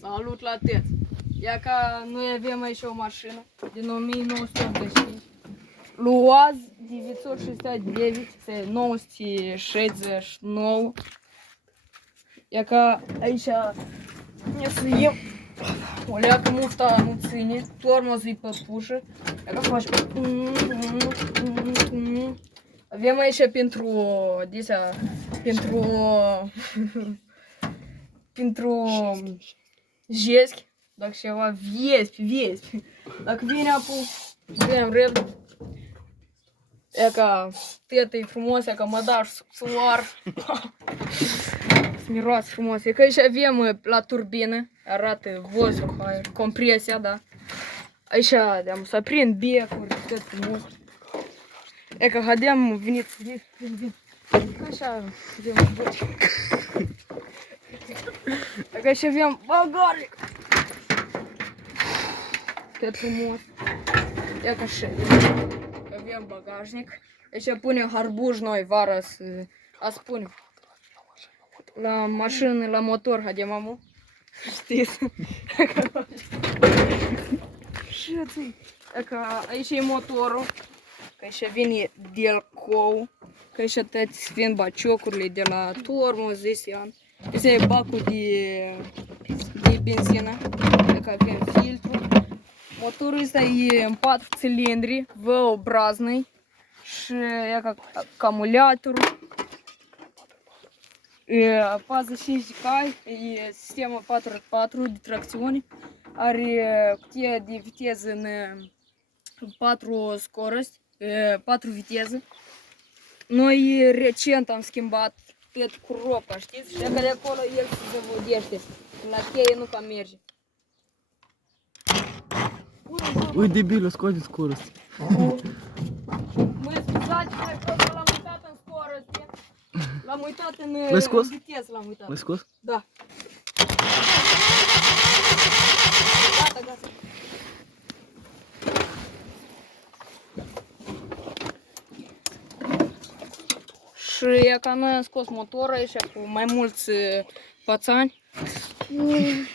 Salut la teț! Ia ca noi avem aici o mașină din 1985. Luaz 969, 969. Ia ca aici ne suiem. O leacă mufta nu ține, tormozul-i pe pușă. Ia ca faci. Avem aici pentru disea, pentru jeschi, dacă ceva viespi. Dacă vine apu, vedem repede. E ca teta-i frumos, e ca mă dau soar. Miroase frumos. E că aici avem la turbină, arată vozul cu aer, compresia, da. Aici să prind becuri, tot frumos. E că hadeam, veniți. Că așa avem băci. E că aici avem bagajnic. Tot frumos. E că așa. Avem bagajnic. Aici punem harbuj noi vara să punem. La mașină, la motor, haidem amu. Știți? Și că aici e motorul. Că aici vine delcou. Că aici toți vin baciocurile de la tormoz, Ăsta e bacul de benzină. Că avem filtru. Motorul ăsta e în 4 cilindri, V-obrazный. Și e ca acumulatorul. 45 de cai, e sistemul 4x4 de tracțiune, are cutie de viteză în 4 scorosti, 4 viteze. Noi recent am schimbat tot cu ropa, știți? Și că de acolo el se zăvodește, la cheie nu cam merge. Ui, debilă, scoate scorost. Mă scuzați, că l-am uitat în scorosti. L-am uitat în viteză, l-am uitat. L-ai scos? Da. Gata. Și e ca noi am scos motorul aici cu mai mulți pățani. Noi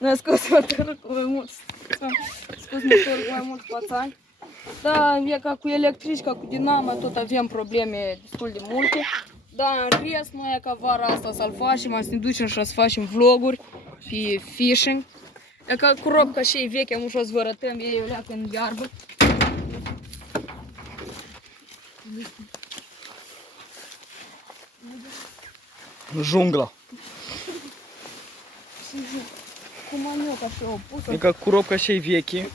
am scos motorul cu mai mulți pățani. Da, e ca cu electrici, ca cu dinamo, tot avem probleme destul de multe. Dar în rest, noi e ca vara asta să-l facem, să ne ducem și să facem vloguri pe fishing. E ca cu robca și e veche, am și o să vă arătăm, ei o leacă în iarbă. Jungla. Cu manioc așa o pusă. E ca cu robca și e veche.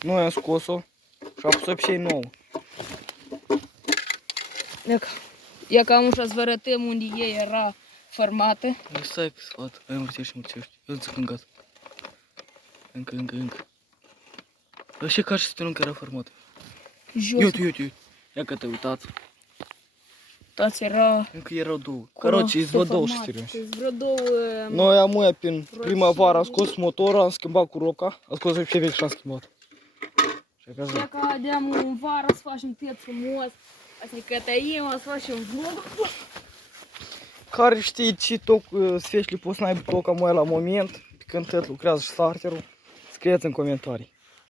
Noi am scos-o și am pus-o pe și e nouă. E ca am și o să vă arătăm unde ei era formată. Stai că sfat, ai mărțești. Eu zic încă gata. Încă. Dar și ca și stâncă era formată. Jos. Iute. Ia că te uitați. Toți era... Încă erau două. Căroci, îți vreo două și serios. Vreo două... Noi am uia prin primăvară, am scos motorul, am schimbat cu robca, am scos pe vechi și am schimbat. Și că de-am în vară să facem tot frumos, asta că tăiem, să facem vlog. Care știi ce toc sfeșli poți să n-ai toc am la moment, când tot lucrează și starterul, scrieți în comentarii.